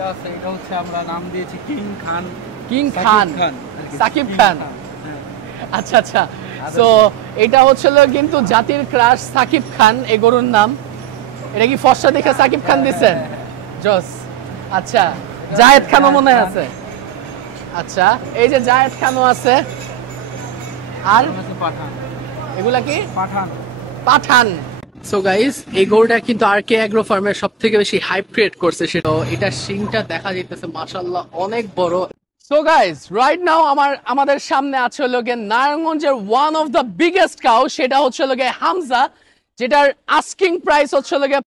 যেটা আছে এটা হচ্ছে আমরা নাম দিয়েছি কিং খান সাকিব খান। আচ্ছা আচ্ছা, সো এটা হচ্ছিল কিন্তু জাতির ক্রাশ সাকিব খান এই গরুর নাম। এটা কি ফর্সা দেখে সাকিব খান দিছেন? জস। আচ্ছা, জায়েদ খানও মনে আছে। আচ্ছা, এই যে জায়েদ খানও আছে। আর এগুলা কি পাঠান। সো গাইস, এই গরুটা কিন্তু আরকে অ্যাগ্রো ফার্মের সবথেকে বেশি হাইপ ক্রিয়েট করছে, সেটা এটা শিংটা দেখা যাইতেছে মাশাআল্লাহ অনেক বড়। সো গাইস, রাইট নাও আমাদের সামনে আছে হলো গিয়ে নারায়ণগঞ্জের one of the biggest cow, সেটা হচ্ছে হলো গিয়ে হামজা, যেটার আস্কিং প্রাইস হচ্ছে হলো গিয়ে।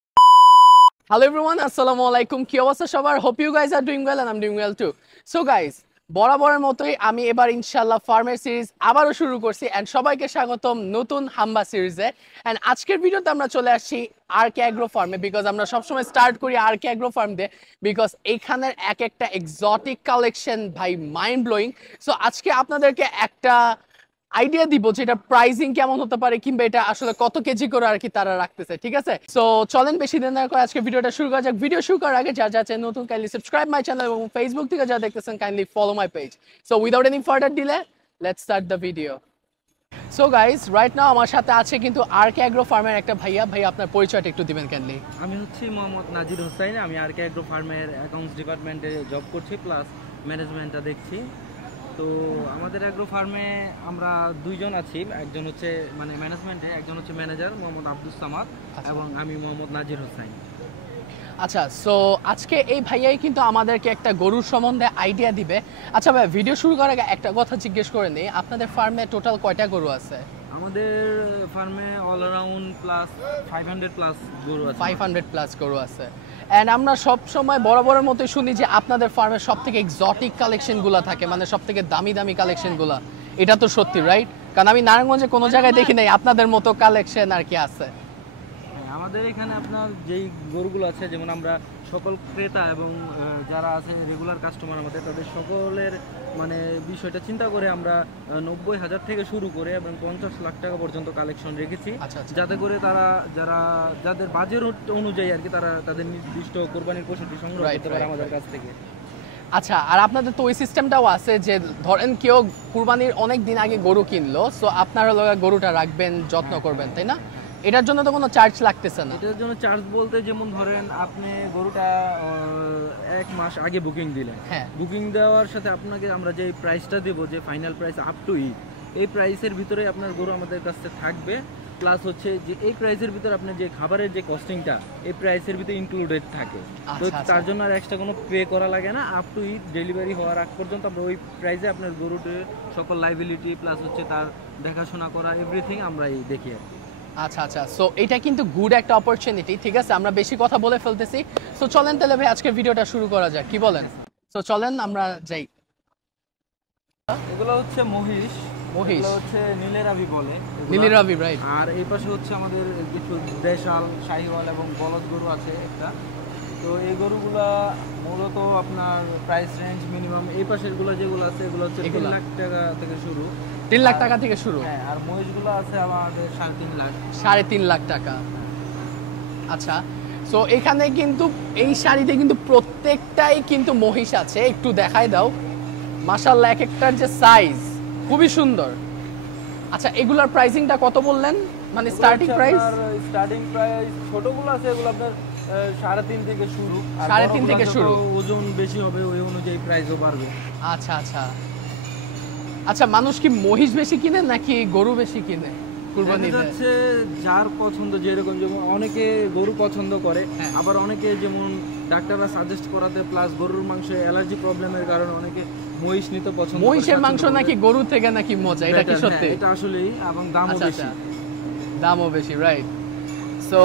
হ্যালো এভরিওয়ান, আসসালামু আলাইকুম। কি অবস্থা সবার? Hope you guys are doing well and I am doing well too. So guys, বরাবরের মতোই আমি এবার ইনশাআল্লাহ ফার্মের সিরিজ আবারও শুরু করছি এন্ড সবাইকে স্বাগতম নতুন হাম্বা সিরিজে। এন্ড আজকের ভিডিওতে আমরা চলে আসছি আরকে অ্যাগ্রো ফার্মে, বিকজ আমরা সবসময় স্টার্ট করি আরকে অ্যাগ্রো ফার্ম দিয়ে, বিকজ এইখানের এক একটা এক্সোটিক কালেকশন ভাই মাইন্ড ব্লোয়িং। সো আজকে আপনাদেরকে একটা আইডিয়া দিব যে এটা প্রাইসিং কেমন হতে পারে, কিংবা এটা আসলে কত কেজি করে আর কি তারা রাখতেছে, ঠিক আছে? সো চলেন বেশি দেরি না করে আজকে ভিডিওটা শুরু করা যাক। ভিডিও শুরু করার আগে যা চ্যানেল নতুন কাইন্ডলি সাবস্ক্রাইব মাই চ্যানেল, এবং ফেসবুক থেকে যা দেখতেছেন kindly follow my page. So without any further delay let's start the video. So guys, right now আমার সাথে আছে কিন্তু আরকে অ্যাগ্রো ফার্মের একটা ভাইয়া। আপনার পরিচয়টা একটু দিবেন কাইন্ডলি। আমি হচ্ছি মোহাম্মদ নাজির হোসাইন। আমি আরকে অ্যাগ্রো ফার্মের অ্যাকাউন্টস ডিপার্টমেন্টে জব করছি, প্লাস ম্যানেজমেন্টটা দেখছি। তো আমাদের অ্যাগ্রো ফার্মে আমরা দুইজন আছি, একজন হচ্ছে মানে ম্যানেজমেন্টে, একজন হচ্ছে ম্যানেজার মোহাম্মদ আব্দুস সামাদ, এবং আমি মোহাম্মদ নাজির হোসাইন। আচ্ছা, সো আজকে এই ভাইয়াই কিন্তু আমাদেরকে একটা গরুর সম্বন্ধে আইডিয়া দিবে। আচ্ছা ভাই, ভিডিও শুরু করার আগে একটা কথা জিজ্ঞেস করে নিই, আপনাদের ফার্মে টোটাল কয়টা গরু আছে? আমাদের ফার্মে অল অ্যারাউন্ড প্লাস 500 প্লাস গরু আছে। 500 প্লাস গরু আছে। এন্ড আমরা সব সময় বরাবরের মতোই শুনি যে আপনাদের ফার্মে সবথেকে এক্সোটিক কালেকশনগুলো থাকে, মানে সবথেকে দামি দামি কালেকশনগুলো। এটা তো সত্যি, রাইট? কারণ আমি নারায়ণগঞ্জে কোনো জায়গায় দেখি নাই আপনাদের মতো কালেকশন আর কি আছে। আমাদের এখানে আপনার যেই গরুগুলো আছে, যেমন আমরা সকল ক্রেতা এবং যারা আছে রেগুলার কাস্টমার আমাদের, তাদের সকলের মানে বিষয়টা চিন্তা করে আমরা 90,000 থেকে শুরু করে এবং 50 লাখ টাকা পর্যন্ত কালেকশন রেখেছি, যাতে করে তারা যাদের বাজেট অনুযায়ী আর কি তারা তাদের নির্দিষ্ট কোরবানির পশুটি সংগ্রহ করতে পারে আমাদের কাছ থেকে। আচ্ছা, আর আপনাদের তো ওই সিস্টেমটাও আছে যে ধরেন কেউ কুরবানির অনেক দিন আগে গরু কিনলো, সো আপনারা গরুটা রাখবেন, যত্ন করবেন, তাই না? এটার জন্য তো কোনো চার্জ লাগতেছে না? এটার জন্য চার্জ বলতে, যেমন ধরেন আপনি গরুটা 1 মাস আগে বুকিং দিলেন, হ্যাঁ, বুকিং দেওয়ার সাথে আপনাকে আমরা যে প্রাইসটা দেবো, যে final price up to Eid, এই প্রাইসের ভিতরে আপনার গরু আমাদের কাছে থাকবে। প্লাস হচ্ছে যে এই প্রাইসের ভিতরে আপনার যে খাবারের যে কস্টিংটা এই প্রাইসের ভিতরে ইনক্লুডেড থাকে। তো তার জন্য আর এক্সট্রা কোনো পে করা লাগে না। আপ টু ঈদ ডেলিভারি হওয়ার আগ পর্যন্ত আমরা ওই প্রাইসে আপনার গরুটির সকল লাইবিলিটি প্লাস হচ্ছে তার দেখাশোনা করা এভরিথিং আমরাই দেখি আর কি। আচ্ছা আচ্ছা, সো এটা কিন্তু গুড একটা অপরচুনিটি। ঠিক আছে, আমরা বেশি কথা বলে ফেলতেছি, সো চলেন তাহলে ভাই আজকের ভিডিওটা শুরু করা যাক, কি বলেন? সো চলেন আমরা যাই। এগুলো হচ্ছে মহিষ, হচ্ছে নীলেরাবি বলে, নীলেরাবি, রাইট। আর এই পাশে হচ্ছে আমাদের কিছু দেশাল, শাহিওয়াল এবং বলদ গরু আছে একটা। তো এই গরুগুলা মূলত আপনার প্রাইস রেঞ্জ মিনিমাম, এই পাশের গুলো যেগুলো আছে এগুলো হচ্ছে 3 লাখ টাকা থেকে শুরু। 3 লাখ টাকা থেকে শুরু? হ্যাঁ, আর মহিষগুলো আছে আমাদের 3.5 লাখ। 3.5 লাখ টাকা। আচ্ছা, সো এখানে কিন্তু এই শাড়িতে কিন্তু প্রত্যেকটাই কিন্তু মহিষ আছে, একটু দেখাই দাও। মাশাআল্লাহ, এক একটার যে সাইজ খুবই সুন্দর। আচ্ছা, এগুলার প্রাইসিংটা কত বললেন, মানে স্টার্টিং প্রাইস? স্টার্টিং প্রাইস ছোটগুলো আছে এগুলো আপনার 3.5 থেকে শুরু। 3.5 থেকে শুরু। ওজন বেশি হবে ওই অনুযায়ী প্রাইসও বাড়বে। আচ্ছা আচ্ছা আচ্ছা, মানুষ কি মহিষ বেশি কিনে নাকি গরু বেশি কিনে কুরবানিতে? হচ্ছে যার পছন্দ, যেরকম যেমন অনেকে গরু পছন্দ করে, আবার অনেকে যেমন ডাক্তাররা সাজেস্ট করাতে প্লাস গরুর মাংসে অ্যালার্জি প্রবলেমের কারণে অনেকে মহিষ নিতে পছন্দ করে। মহিষের মাংস নাকি গরু থেকে নাকি মজা, এটা কি সত্যি? এটা আসলেই, এবং দামও বেশি। দামও বেশি, রাইট। সো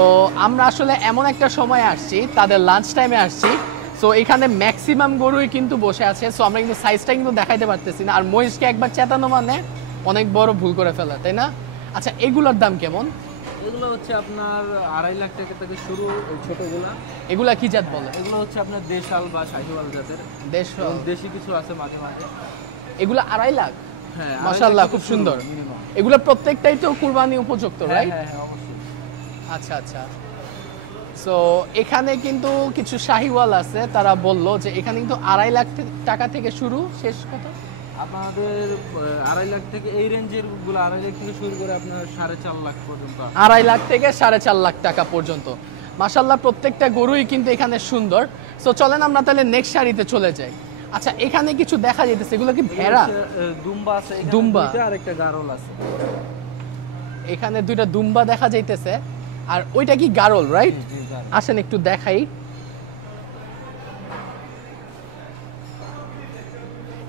আমরা আসলে এমন একটা সময় আসছি, তাদের লাঞ্চ টাইমে আসছি, সো এখানে ম্যাক্সিমাম গরুই কিন্তু বসে আছে। সো আমরা কিন্তু সাইজটা কিন্তু দেখাইতে পারতেছি না, আর মহিষকে একবার চেতানো মানে অনেক বড় ভুল করে ফেলা, তাই না? আচ্ছা, এগুলোর দাম কেমন? এগুলো হচ্ছে আপনার 2.5 লাখ টাকা থেকে শুরু, ছোটগুলা। এগুলা কি জাত বলে? এগুলো হচ্ছে আপনার দেশাল বা শাহিওয়াল জাতের। দেশি কিছু আছে মাঝে মাঝে। এগুলো 2.5 লাখ? হ্যাঁ, মাশাআল্লাহ, খুব সুন্দর। এগুলো প্রত্যেকটাই তো কুরবানি উপযুক্ত, রাইট? হ্যাঁ, অবশ্যই। আচ্ছা আচ্ছা, সো এখানে কিন্তু কিছু শাহিওয়াল আছে, তারা বললো যে এখানে কিন্তু 2.5 লাখ টাকা থেকে শুরু, শেষ কত? আপনাদের 2.5 লাখ থেকে এই রেঞ্জের গুলো 2.5 লাখ থেকে শুরু করে আপনার 4.5 লাখ পর্যন্ত। 2.5 লাখ থেকে 4.5 লাখ টাকা পর্যন্ত। মাশাআল্লাহ প্রত্যেকটা গরুই কিন্তু এখানে সুন্দর। সো চলেন আমরা তাহলে নেক্সট শাড়িতে চলে যাই। আচ্ছা এখানে কিছু দেখা যাইতেছে, এগুলো কি ভেড়া? দুম্বা আছে এখানে, দুম্বা আর একটা গারল আছে। এখানে দুইটা দুম্বা দেখা যাইতেছে, আর ওইটা কি গারল, রাইট? আসেন একটু দেখাই।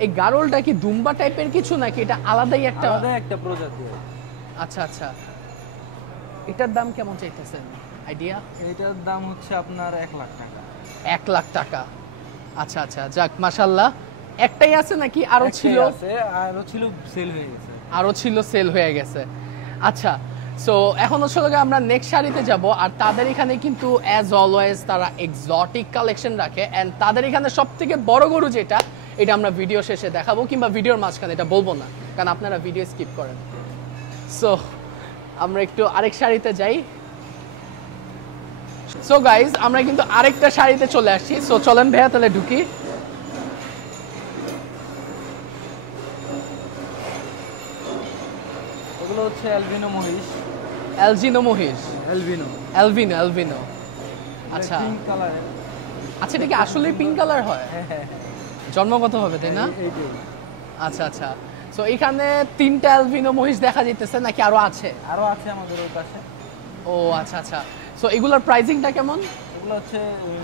এই গারলটা কি দুম্বা টাইপের কিছু নাকি এটা আলাদাই একটা প্রজাতি? আচ্ছা আচ্ছা, এটার দাম কেমন চাইতেছেন আইডিয়া? এটার দাম হচ্ছে আপনার 1 লাখ টাকা। 1 লাখ টাকা। আচ্ছা আচ্ছা, যাক মাশাআল্লাহ। একটাই আছে নাকি আরো ছিল? আরো ছিল, সেল হয়ে গেছে। আরো ছিল, সেল হয়ে গেছে। আচ্ছা, সো এখন হচ্ছে আমরা নেক্সট শাড়িতে যাব, আর তাদের এখানে কিন্তু অ্যাজ অলওয়েজ তারা এক্সোটিক কালেকশন রাখে, এন্ড তাদের এখানে সবথেকে বড় গরু যেটা, এটা আমরা ভিডিও শেষে দেখাবো, কিংবা ভিডিওর মাঝখানে, এটা বলবো না কারণ আপনারা ভিডিও স্কিপ করেন। সো আমরা একটু আরেক শাড়িতে যাই। সো গাইজ আমরা কিন্তু আরেকটা শাড়িতে চলে আসছি। সো চলেন ভাইয়া তাহলে ঢুকি। এগুলো হচ্ছে অ্যালবিনো মহিষ। অ্যালজিনো মহিষ? অ্যালবিনো। Albino, albino. আচ্ছা পিঙ্ক কালারের। আচ্ছা, এটা কি আসলে পিঙ্ক কালার হয়? হ্যাঁ, জন্মগত হবে তাই না? এইটাই। আচ্ছা আচ্ছা, সো এখানে 3টা অ্যালবিনো মহিষ দেখা যাইতেছে, নাকি আরো আছে? আরো আছে আমাদের ওই পাশে। ও আচ্ছা আচ্ছা, সো এগুলোর প্রাইসিংটা কেমন? এগুলো হচ্ছে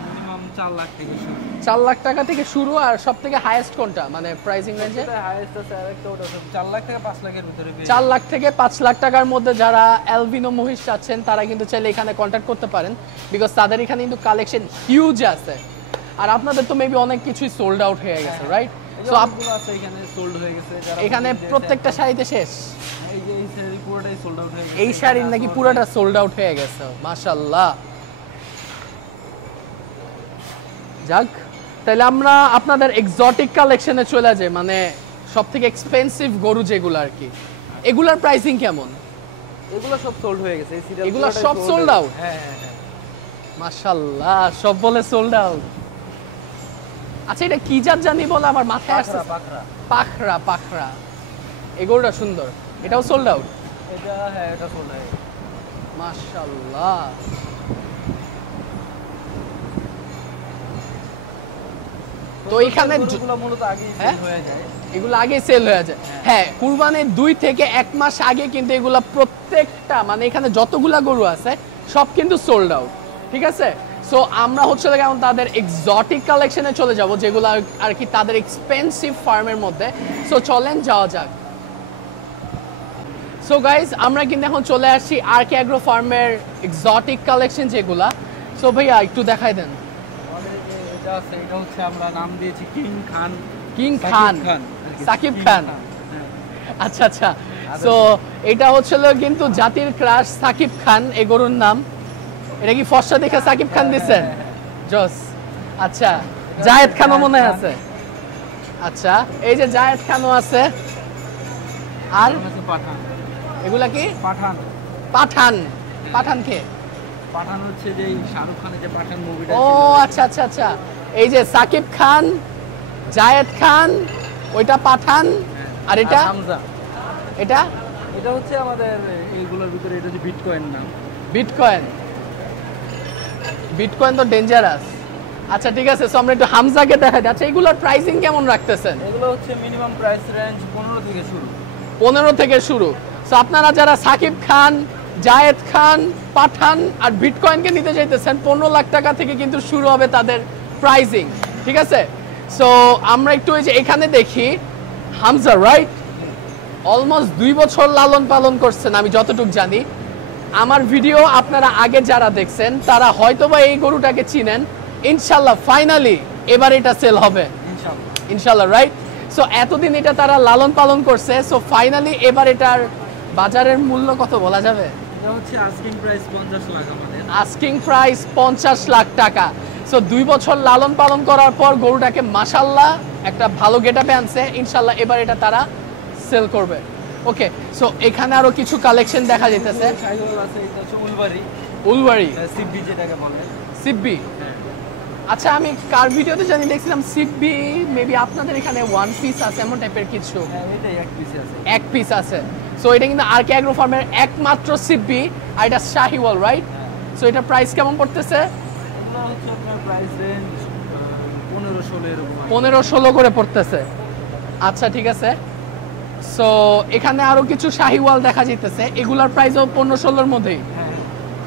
মিনিমাম 4 লাখ থেকে শুরু। 4 লাখ টাকা থেকে শুরু। আর সব থেকে হাইয়েস্ট কোনটা, মানে প্রাইসিং রেঞ্জে? হাইয়েস্ট আছে আরেকটা, ওটা 4 লাখ থেকে 5 লাখের ভিতরে। 4 লাখ থেকে 5 লাখ টাকার মধ্যে যারা অ্যালবিনো মহিষ চাচ্ছেন তারা কিন্তু চাইলে এখানে কন্ট্যাক্ট করতে পারেন, বিকজ তাদের এখানে কিন্তু কালেকশন হিউজ আছে। আর আপনাদের তো মেবি অনেক কিছুই সোল্ড আউট হয়ে গেছে, রাইট? সো আপনারা আছে এখানে সোল্ড হয়ে গেছে। এখানে প্রত্যেকটা শাড়িতে শেষ? এই যে এই শাড়ি পুরোটাই সোল্ড আউট হয়ে গেছে। এই শাড়ির নাকি পুরোটা সোল্ড আউট হয়ে গেছে? মাশাআল্লাহ। যাক, তাহলে আমরা আপনাদের এক্সোটিক কালেকশনে চলে যাই, মানে সবথেকে এক্সপেন্সিভ গরু যেগুলো আর কি। এগুলার প্রাইসিং কেমন? এগুলো সব সোল্ড হয়ে গেছে। এই সিরিয়াল এগুলো সব সোল্ড আউট? হ্যাঁ হ্যাঁ হ্যাঁ, মাশাআল্লাহ, সব বলে সোল্ড আউট। আচ্ছা এটা কি জাত জানি বলে আমার মাথায় আসছে? পাখরা। পাখরা, পাখরা। এই গরুটা সুন্দর, এটাও সোল্ড আউট? এটা হ্যাঁ, এটা সোল্ড হয়ে গেছে। মাশাআল্লাহ। তো এখানে গরুগুলো মূলত আগেই সেল হয়ে যায়। এগুলো আগে সেল হয়ে যায়। হ্যাঁ, কুরবানির 2 থেকে 1 মাস আগে কিন্তু এগুলা প্রত্যেকটা, মানে এখানে যতগুলা গরু আছে সব কিন্তু সোল্ড আউট। ঠিক আছে, সো আমরা হচ্ছে এখন তাদের এক্সোটিক কালেকশনে চলে যাব, যেগুলো আর কি তাদের এক্সপেন্সিভ ফার্মের মধ্যে। সো চলেন যাওয়া যাক। সো গাইজ আমরা কিন্তু এখন চলে আসছি আরকে অ্যাগ্রো ফার্মের এক্সোটিক কালেকশন যেগুলা। সো ভাইয়া একটু দেখাই দেন। এটা আছে, এটা হচ্ছে আমরা নাম দিয়েছি কিং খান। কিং খান, সাকিব খান। আচ্ছা আচ্ছা, সো এটা হচ্ছিল কিন্তু জাতির ক্রাশ সাকিব খান এই গরুর নাম। এটা কি ফর্সা দেখে সাকিব খান দিচ্ছেন? জস। আচ্ছা, জায়েদ খানও মনে আছে। আচ্ছা, এই যে জায়েদ খানও আছে। আর পাঠান। এগুলা কি? পাঠান। পাঠান? পাঠান কে? পাঠান হচ্ছে যে শাহরুখ খানের যে পাঠান মুভিটা। ও আচ্ছা আচ্ছা আচ্ছা, এই যে সাকিব খান, জায়েদ খান, ওইটা পাঠান, আর এটা হামজা। এটা এটা হচ্ছে আমাদের এইগুলোর ভিতরে, এটা হচ্ছে বিটকয়েন নাম। বিটকয়েন? বিটকয়েন তো ডেঞ্জারাস। আচ্ছা ঠিক আছে, সো আমরা একটু হামজাকে দেখা যাচ্ছে। এগুলোর প্রাইসিং কেমন রাখতেছেন? এগুলো হচ্ছে মিনিমাম প্রাইস রেঞ্জ 15 থেকে শুরু। 15 থেকে শুরু। সো আপনারা যারা সাকিব খান, জায়েদ খান, পাঠান আর বিটকয়েনকে নিতে চাইতেছেন, 15 লাখ টাকা থেকে কিন্তু শুরু হবে তাদের প্রাইসিং। ঠিক আছে, সো আমরা একটু এই যে এখানে দেখি হামজা, রাইট? অলমোস্ট 2 বছর লালন পালন করছেন আমি যতটুকু জানি। আমার ভিডিও আপনারা আগে যারা দেখছেন তারা হয়তোবা এই গরুটাকে চিনেন। ইনশাল্লাহ ফাইনালি এবার এটা সেল হবে, ইনশাল্লাহ, রাইট? সো এতদিন এটা তারা লালন পালন করছে, সো ফাইনালি এবার এটার বাজারের মূল্য কত বলা যাবে? এটা হচ্ছে আস্কিং প্রাইস 50 লাখ আমাদের। আস্কিং প্রাইস 50 লাখ টাকা। সো 2 বছর লালন পালন করার পর গরুটাকে মাশাআল্লাহ একটা ভালো গেটআপে আনছে। ইনশাল্লাহ এবার এটা তারা সেল করবে। ওকে, সো এখানে আরো কিছু কালেকশন দেখা যাইতেছে। শাহিওয়াল আছে, এটা হচ্ছে উলবাড়ি। উলবাড়ি সিপবি যেটাকে বলে। সিপবি। হ্যাঁ আচ্ছা আমি কার ভিডিওতে জানি দেখছিলাম সিপবি মেবি আপনাদের এখানে ওয়ান পিস আছে এমন টাইপের কিছু। হ্যাঁ এটাই এক পিস আছে। এক পিস আছে। সো এটা কিন্তু আর কে অ্যাগ্রো ফার্মের একমাত্র সিপবি আর এটা শাহিওয়াল রাইট? সো এটা প্রাইস কেমন পড়তেছে? এগুলো হচ্ছে আপনার প্রাইস রেঞ্জ 15-16 এরকম। 15-16 করে পড়তেছে। আচ্ছা ঠিক আছে। সো এখানে আরো কিছু শাহিওয়াল দেখা যাইতেছে, এগুলার প্রাইসও 15-16 মধ্যেই। হ্যাঁ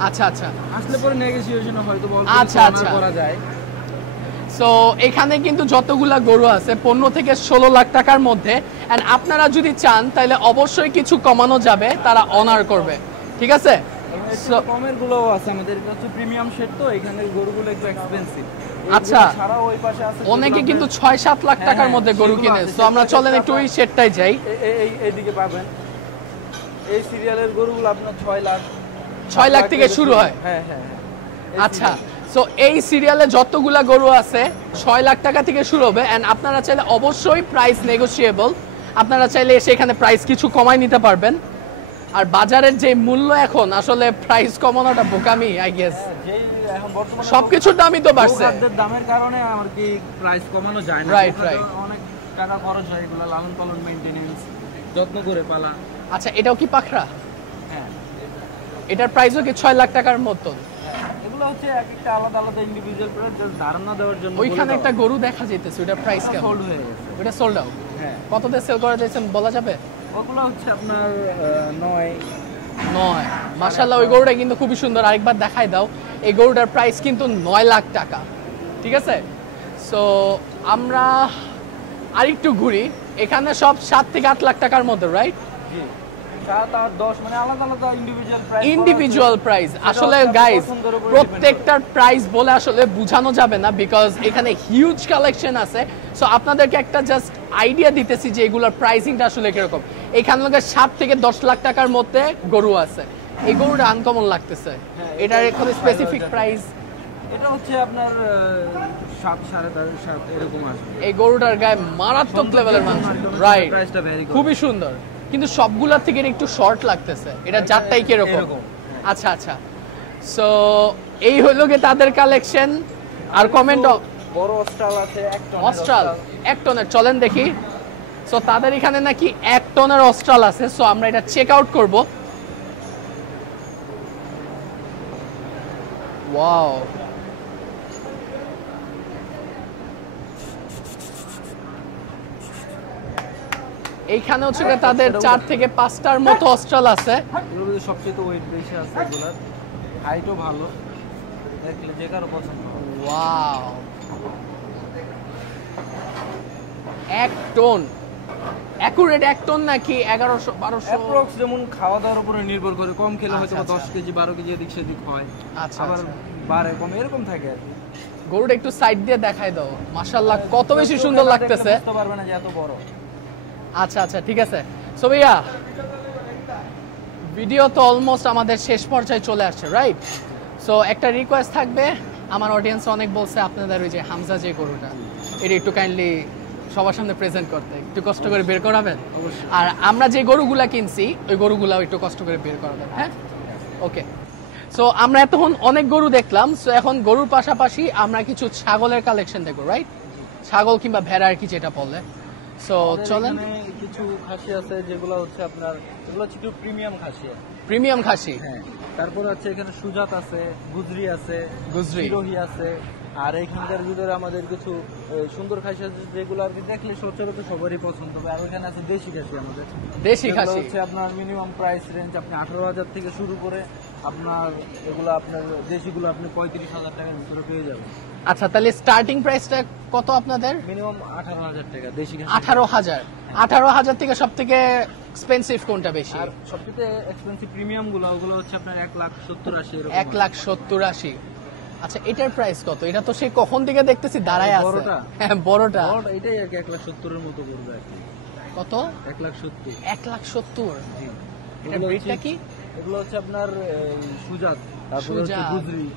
আচ্ছা আচ্ছা আসলে পরে নেগোসিয়েশন হয়তো বলবো আচ্ছা, আচ্ছা। করা যায়। সো এখানে কিন্তু যতগুলা গরু আছে 15 থেকে 16 লাখ টাকার মধ্যে, এন্ড আপনারা যদি চান তাহলে অবশ্যই কিছু কমানো যাবে, তারা অনার করবে, ঠিক আছে? সো কমের গুলোও আছে আমাদের, এটা হচ্ছে প্রিমিয়াম শেড, তো এখানের গরুগুলো একটু এক্সপেন্সিভ। আচ্ছা ছাড়া ওই পাশে আছে অনেকে কিন্তু 6-7 লাখ টাকার মধ্যে গরু কিনে। সো আমরা চলেন একটু ওই শেডটাই যাই। এইদিকে পাবেন এই সিরিয়ালের গরুগুলো আপনার 6 লাখ থেকে শুরু হয়। হ্যাঁ হ্যাঁ আচ্ছা সো এই সিরিয়ালে যতগুলা গরু আছে 6 লাখ টাকা থেকে শুরু হবে, এন্ড আপনারা চাইলে অবশ্যই প্রাইস নেগোশিয়েবল, আপনারা চাইলে এসে এখানে প্রাইস কিছু কমাই নিতে পারবেন। আর বাজারের যে মূল্য এখন আসলে প্রাইস কমানোটা বোকামি আই গেস, যেই এখন বর্তমানে সবকিছুর দামই তো বাড়ছে। খাদ্যের দামের কারণে আর কি প্রাইস কমানো যায় না। রাইট রাইট, অনেক টাকা খরচ হয় এগুলো লালন পালন, মেইনটেনেন্স, যত্ন করে পালা। আচ্ছা এটাও কি পাখরা? হ্যাঁ এটার প্রাইসও কি 6 লাখ টাকার মতন? এগুলো হচ্ছে এক একটা আলাদা আলাদা ইন্ডিভিজুয়াল প্রাইস, ধারণা দেওয়ার জন্য। ওইখানে একটা গরু দেখা যাইতেছে, ওটার প্রাইস কেমন? সোল্ড হয়ে গেছে ওটা সোল্ড আউট। হ্যাঁ কত দিয়ে সেল করা যাচ্ছে বলা যাবে? ওগুলো হচ্ছে আপনার 9। মাশাআল্লাহ ওই গরুটা কিন্তু খুবই সুন্দর, আরেকবার দেখাই দাও। এই গরুটার প্রাইস কিন্তু 9 লাখ টাকা, ঠিক আছে? সো আমরা আরেকটু ঘুরি, এখানে সব 7 থেকে 8 লাখ টাকার মধ্যে রাইট? জি 7 8 10 মানে আলাদা আলাদা ইন্ডিভিজুয়াল প্রাইস। ইন্ডিভিজুয়াল প্রাইস আসলে গাইস প্রত্যেকটার প্রাইস বলে আসলে বোঝানো যাবে না, বিকজ এখানে হিউজ কালেকশন আছে। সো আপনাদেরকে একটা জাস্ট আইডিয়া দিতেছি যে এগুলোর প্রাইসিংটা আসলে কিরকম। এখানে লোকের 7 থেকে 10 লাখ টাকার মধ্যে গরু আছে। এই গরুটা আনকমন লাগতেছে, এটার কোনো স্পেসিফিক প্রাইস? এটা হচ্ছে আপনার 7 7.5 7 এরকম আসবে। এই গরুটার গায়ে মারাত্মক লেভেলের মাংস, রাইট? প্রাইসটা ভ্যারি করে। খুবই সুন্দর, কিন্তু সবগুলা থেকে একটু শর্ট লাগতেছে। এটা জাতটাই কিরকম? আচ্ছা আচ্ছা, সো এই হলো গিয়ে তাদের কালেকশন। আর কমেন্ট বড় অস্ট্রাল আছে 1 টন অস্ট্রাল 1 টনের, চলেন দেখি। সো তাদের এখানে নাকি 1 টনের অস্ট্রাল আছে, সো আমরা এটা চেক আউট করব। ওয়াও, এইখানে হচ্ছে গিয়ে তাদের 4 থেকে 5টার মতো অস্ট্রাল আছে। এগুলো সবচেয়ে তো ওয়েট বেশি আছে, এগুলার হাইটও ভালো, দেখলে যে কারো পছন্দ হবে। ওয়াও, 1 টন অ্যাকুরেট 1 টন নাকি 1100 1200? অ্যাপ্রক্স যেমন খাওয়া দাওয়ার উপরে নির্ভর করে, কম খেলে হয়তো আচ্ছা, 10 কেজি 12 কেজি এদিক সেদিক হয়, আচ্ছা আবার আচ্ছা। বাড়ে কম এরকম থাকে আর কি। গরুটা একটু সাইড দিয়ে দেখাই দাও, মাশাআল্লাহ কত বেশি সুন্দর লাগতেছে। বুঝতে পারবে না যে এত বড়। আচ্ছা আচ্ছা ঠিক আছে। সো ভাইয়া ভিডিও তো অলমোস্ট আমাদের শেষ পর্যায়ে চলে আসছে রাইট? সো একটা রিকোয়েস্ট থাকবে, আমার অডিয়েন্স অনেক বলছে আপনাদের ওই যে হামজা যে গরুটা, এটা একটু কাইন্ডলি সবার সামনে প্রেজেন্ট করতে একটু কষ্ট করে বের করাবেন। আর আমরা যে গরুগুলা কিনছি ওই গরুগুলাও একটু কষ্ট করে বের করাবেন, হ্যাঁ? ওকে, সো আমরা এতক্ষণ অনেক গরু দেখলাম। সো এখন গরুর পাশাপাশি আমরা কিছু ছাগলের কালেকশন দেখবো রাইট? ছাগল কিংবা ভেড়া আর কি যেটা বললে। সো চলেন। কিছু খাসি আছে যেগুলো হচ্ছে আপনার, এগুলো হচ্ছে একটু প্রিমিয়াম খাসি। প্রিমিয়াম খাসি, হ্যাঁ। তারপর আছে এখানে সুজাত আছে, গুজরি আছে, গুজরি সিরোহি আছে। আর এখানকার ভিতরে আমাদের কিছু সুন্দর খাসি আছে যেগুলো আর কি দেখলে সচরাচর সবারই পছন্দ হবে। আর ওখানে আছে দেশি খাসি আমাদের। দেশি এগুলো খাসি হচ্ছে আপনার মিনিমাম প্রাইস রেঞ্জ আপনি 18,000 থেকে শুরু করে আপনার এগুলো আপনার দেশিগুলো আপনি 35,000 টাকার ভিতরে পেয়ে যাবেন। আচ্ছা তাহলে স্টার্টিং প্রাইসটা কত আপনাদের? মিনিমাম 18,000 টাকা দেশি খাসি। 18,000। 18,000 থেকে সব থেকে এক্সপেন্সিভ কোনটা বেশি? আর সবচেয়ে এক্সপেন্সিভ প্রিমিয়াম গুলো ওগুলো হচ্ছে আপনার 1,70,80 এরকম। 1,70,80। আচ্ছা এটার প্রাইস কত? এটা তো সেই কখন থেকে দেখতেছি দাঁড়ায় আছে। বড়টা? হ্যাঁ বড়টা। এটাই আর কি 1,70,000 এর মতো পড়বে আর কি। কত? 1,70,000। 1,70,000। জি। এটা ব্রিডটা কি? এগুলো হচ্ছে আপনার সুজাত, তারপরে হচ্ছে সুজাত। গুজরি।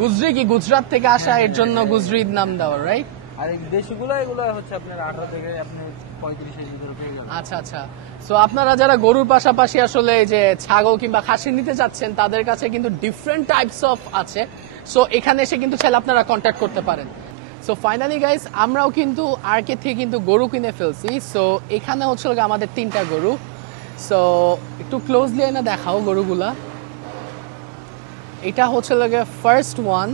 গুজরি কি গুজরাট থেকে আসা, এর জন্য গুজরির নাম দেওয়া রাইট? আর এই দেশিগুলো এগুলো হচ্ছে আপনার 18 থেকে আপনি 35 এর ভিতরে পেয়ে যাবেন। আচ্ছা আচ্ছা, সো আপনারা যারা গরুর পাশাপাশি আসলে এই যে ছাগল কিংবা খাসি নিতে যাচ্ছেন তাদের কাছে কিন্তু ডিফারেন্ট টাইপস অফ আছে। সো এখানে এসে কিন্তু চাইলে আপনারা কন্ট্যাক্ট করতে পারেন। সো ফাইনালি গাইস, আমরাও কিন্তু আরকে থেকে কিন্তু গরু কিনে ফেলছি। সো এখানে হচ্ছে আমাদের 3টা গরু। সো একটু ক্লোজলি না দেখাও গরুগুলা। এটা হচ্ছে লাগে ফার্স্ট ওয়ান,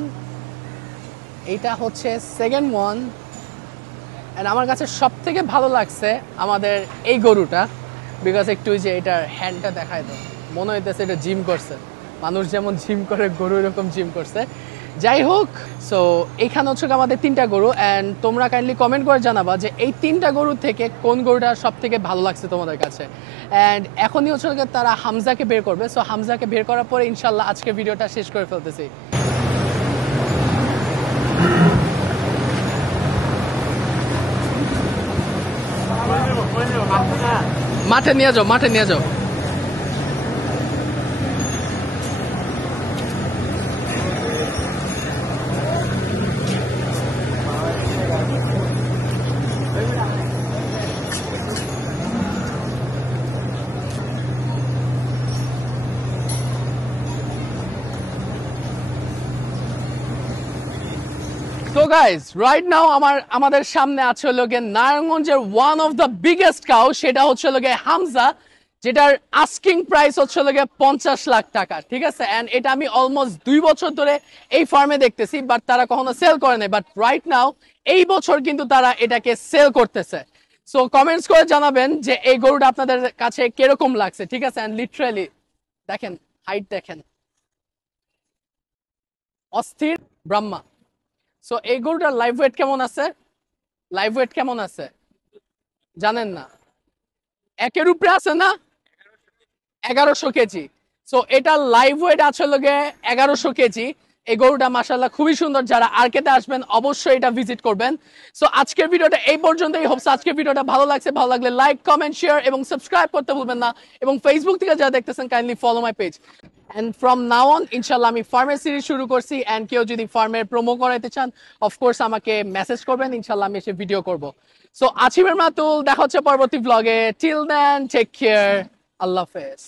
এটা হচ্ছে সেকেন্ড ওয়ান, এন্ড আমার কাছে সব থেকে ভালো লাগছে আমাদের এই গরুটা, বিকজ একটু যে এটার হ্যান্ডটা দেখায় তো মনে হইতেছে এটা জিম করছে, মানুষ যেমন জিম করে গরু এরকম জিম করছে। যাই হোক, সো এখানে হচ্ছে আমাদের 3টা গরু, অ্যান্ড তোমরা কাইন্ডলি কমেন্ট করে জানাবা যে এই 3টা গরু থেকে কোন গরুটা সব থেকে ভালো লাগছে তোমাদের কাছে। অ্যান্ড এখনই হচ্ছে তারা হামজাকে বের করবে। সো হামজাকে বের করার পরে ইনশাল্লাহ আজকে ভিডিওটা শেষ করে ফেলতেছি। মাঠে নিয়ে যাও, মাঠে নিয়ে যাও। So guys, right now আমাদের সামনে আছে হলো গিয়ে নারায়ণগঞ্জের one of the biggest cow, সেটা হচ্ছে হলো গিয়ে হামজা, যেটার আস্কিং প্রাইস হচ্ছে হলো গিয়ে 50 লাখ টাকা, ঠিক আছে। এন্ড এটা আমি অলমোস্ট 2 বছর ধরে এই ফার্মে দেখতেছি, বাট তারা কখনো সেল করে নাই, বাট রাইট নাও এই বছর কিন্তু তারা এটাকে সেল করতেছে। সো কমেন্টস করে জানাবেন যে এই গরুটা আপনাদের কাছে কিরকম লাগছে, ঠিক আছে। এন্ড লিটারালি দেখেন, হাইট দেখেন, অস্থির ব্রহ্মা। সো এই গরুটার লাইভ ওয়েট কেমন আছে? লাইভ ওয়েট কেমন আছে জানেন না? 1-এর উপরে আছে না? 1100 কেজি। সো এটা লাইভ ওয়েট আছে লগে 1100 কেজি। এই গরুটা মাশাআল্লাহ খুবই সুন্দর। যারা আরকেতে আসবেন অবশ্যই এটা ভিজিট করবেন। সো আজকের ভিডিওটা এই পর্যন্তই। হোপস আজকের ভিডিওটা ভালো লাগছে। ভালো লাগলে লাইক, কমেন্ট, শেয়ার এবং সাবস্ক্রাইব করতে ভুলবেন না। এবং ফেসবুক থেকে যারা দেখতেছেন kindly follow my page. And from now on ইনশাআল্লাহ আমি ফার্মের সিরিজ শুরু করছি, এন্ড কেউ যদি ফার্মের প্রোমো করাইতে চান অফকোর্স আমাকে মেসেজ করবেন, ইনশাআল্লাহ আমি এসে ভিডিও করব। সো আছিমের মাতুল, দেখা হচ্ছে পরবর্তী ব্লগে। টিল দেন টেক কেয়ার, আল্লাহ হাফেজ।